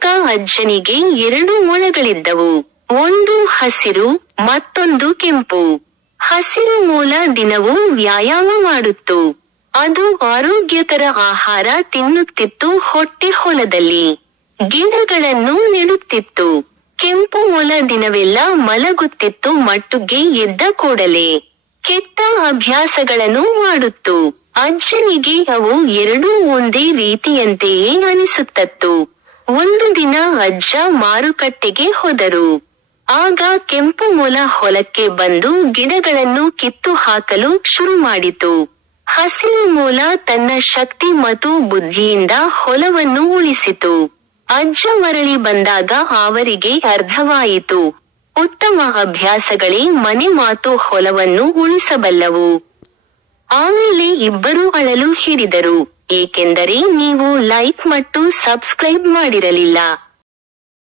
ಆಗ ಅಜ್ಜನಿಗೆ 2 ಮೊಲಗಳಿದ್ದವು. ಒಂದು ಹಸಿರು, ಮತ್ತೊಂದು ಕೆಂಪು. ಹಸಿರು ಮೊಲ ದಿನವೂ ವ್ಯಾಯಾಮ ಮಾಡುತ್ತು. ಅದು ಆರೋಗ್ಯಕರ ಆಹಾರ ತಿನ್ನುತ್ತಿತ್ತು, ಹೊಟ್ಟೆ ಹೊಲದಲ್ಲಿ ಗಿಡಗಳನ್ನು ನೆಡುತ್ತಿತ್ತು. ಕೆಂಪು ಮೊಲ ದಿನವೆಲ್ಲ ಮಲಗುತ್ತಿತ್ತು, ಮಟ್ಟುಗೆ ಎದ್ದ ಕೂಡಲೇ ಕೆಟ್ಟ ಅಭ್ಯಾಸಗಳನ್ನು ಮಾಡುತ್ತು. ಅಜ್ಜನಿಗೆ ಅವು 2 ಒಂದೇ ರೀತಿಯಂತೆಯೇ ಅನಿಸುತ್ತತ್ತು. ಒಂದು ದಿನ ಅಜ್ಜ ಮಾರುಕಟ್ಟೆಗೆ ಹೋದರು. ಆಗ ಕೆಂಪು ಮೊಲ ಹೊಲಕ್ಕೆ ಬಂದು ಗಿಡಗಳನ್ನು ಕಿತ್ತು ಹಾಕಲು ಶುರು ಮಾಡಿತು. ಹಸಿರು ಮೊಲ ತನ್ನ ಶಕ್ತಿ ಮತ್ತು ಬುದ್ಧಿಯಿಂದ ಹೊಲವನ್ನು ಉಳಿಸಿತು. ಅಜ್ಜ ಮರಳಿ ಬಂದಾಗ ಅವರಿಗೆ ಅರ್ಥವಾಯಿತು, ಉತ್ತಮ ಅಭ್ಯಾಸಗಳೇ ಮನೆ ಮಾತು ಹೊಲವನ್ನು ಉಳಿಸಬಲ್ಲವು. ಆಮೇಲೆ ಇಬ್ಬರೂ ಅಳಲು ಹಿಡಿದರು, ಏಕೆಂದರೆ ನೀವು ಲೈಕ್ ಮತ್ತು ಸಬ್ಸ್ಕ್ರೈಬ್ ಮಾಡಿರಲಿಲ್ಲ.